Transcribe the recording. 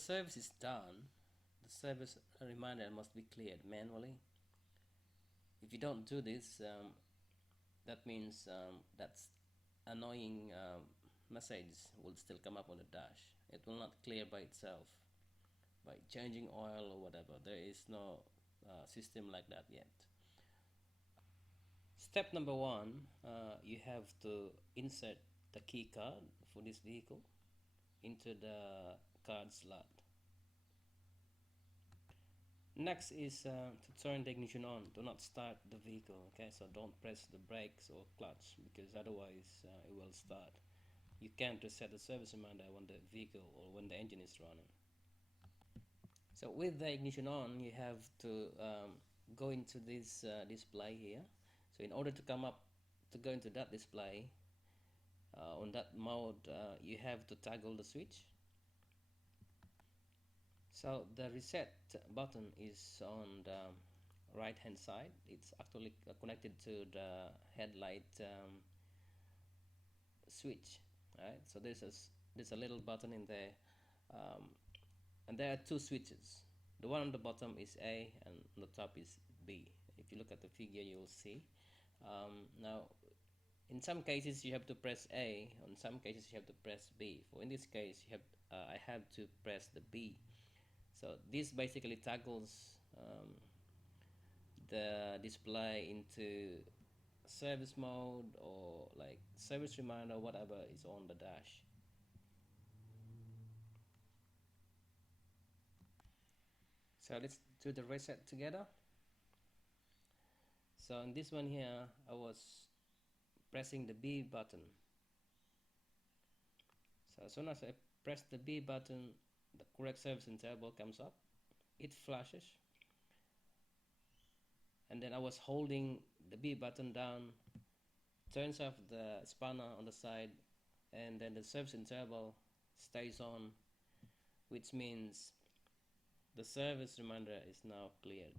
the service is done, the service reminder must be cleared manually. If you don't do this, that means that's annoying message will still come up on the dash. It will not clear by itself by changing oil or whatever. There is no system like that yet. Step number one, you have to insert the key card for this vehicle into the card slot. Next is to turn the ignition on. Do not start the vehicle, okay? So don't press the brakes or clutch, because otherwise it will start. You can't reset the service reminder when the vehicle or when the engine is running. So with the ignition on, you have to go into this display here. So in order to come up to go into that display, on that mode, you have to toggle the switch. So the reset button is on the right hand side. It's actually connected to the headlight switch, right? So there's a little button in there, and there are two switches. The one on the bottom is A and on the top is B. If you look at the figure, you will see. Now in some cases you have to press A, in some cases you have to press B. For in this case, you have I have to press the B. So this basically toggles the display into service mode or like service reminder, whatever is on the dash. So let's do the reset together. So in this one here, I was pressing the B button. So as soon as I press the B button, the correct service interval comes up. It flashes. And then I was holding the B button down, turns off the spanner on the side, and then the service interval stays on, which means the service reminder is now cleared.